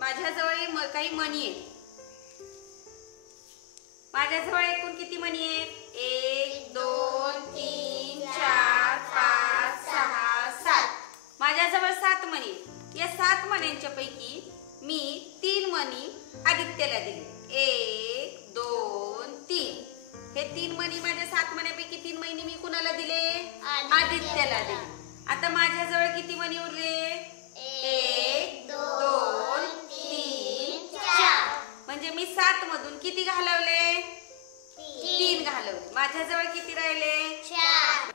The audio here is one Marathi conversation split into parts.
माझ्याजवळ काही मणी आहेत. माझ्याजवळ एकूण किती मणी आहेत? 1 2 3 4 5 6 7. माझ्याजवळ 7 मणी. या 7 मण्यांच्या पैकी मी 3 मणी आदित्यला दिले. 1 2 3. हे 3 मणी माझ्या 7 मण्यापैकी 3 मणी मी कुणाला दिले? आदित्यला दिले. आता माझ्याजवळ किती मणी उरले? 1 2 3 4. म्हणजे मी 7 मधून किती घालवले? 3 घालवले. माझ्याजवळ किती राहिले? 4.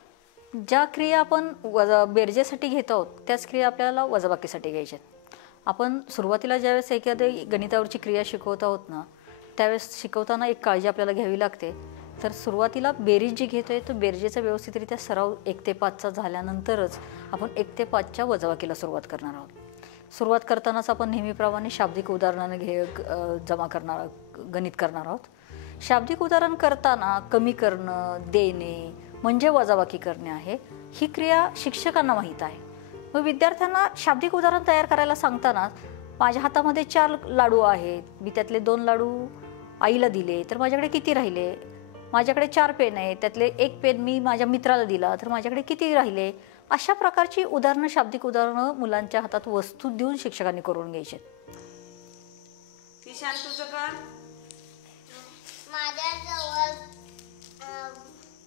ज्या क्रिया आपण बेरजेसाठी घेत आहोत त्याच क्रिया आपल्याला वजाबाकीसाठी घ्यायच्या आहेत. आपण सुरुवातीला ज्यावेळेस एखादी गणितावरची क्रिया शिकवत आहोत ना, त्यावेळेस शिकवताना एक काळजी आपल्याला घ्यावी लागते. तर सुरुवातीला बेरीज जी घेतोय तो बेरजेचा व्यवस्थितरित्या सराव 1 ते 5चा झाल्यानंतरच आपण 1 ते 5च्या वजाबाकीला सुरुवात करणार आहोत. सुरुवात करतानाच आपण नेहमीप्रमाणे शाब्दिक उदाहरणाने गणित करणार आहोत. शाब्दिक उदाहरण करताना कमी करणं, देणे म्हणजे वजाबाकी करणे आहे. ही क्रिया शिक्षकांना माहीत आहे. मग विद्यार्थ्यांना शाब्दिक उदाहरण तयार करायला सांगताना माझ्या हातामध्ये 4 लाडू आहेत, मी त्यातले 2 लाडू आईला दिले तर माझ्याकडे किती राहिले? माझ्याकडे 4 पेन आहेत, त्यातले 1 पेन मी माझ्या मित्राला दिला तर माझ्याकडे किती राहिले? अशा प्रकारची उदाहरणं, शाब्दिक उदाहरणं मुलांच्या हातात वस्तू देऊन शिक्षकांनी करून घ्यायचे. निशान तुझं का? माझ्याजवळ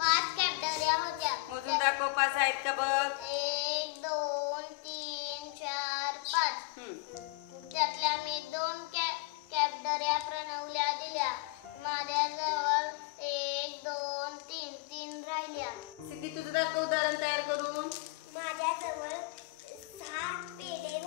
5 कॅडबऱ्या होत्या. मोजून दाखव 5 आहेत का बघ. 1 2 3 4 5. त्यातल्या मी 2 कॅडबऱ्या प्रणवल्या दिल्या. माझ्याजवळ 1 2 3 राहिल्या. सिद्धी तुझं दाखव उदाहरण तयार करून. माझ्याजवळ 6 पेढे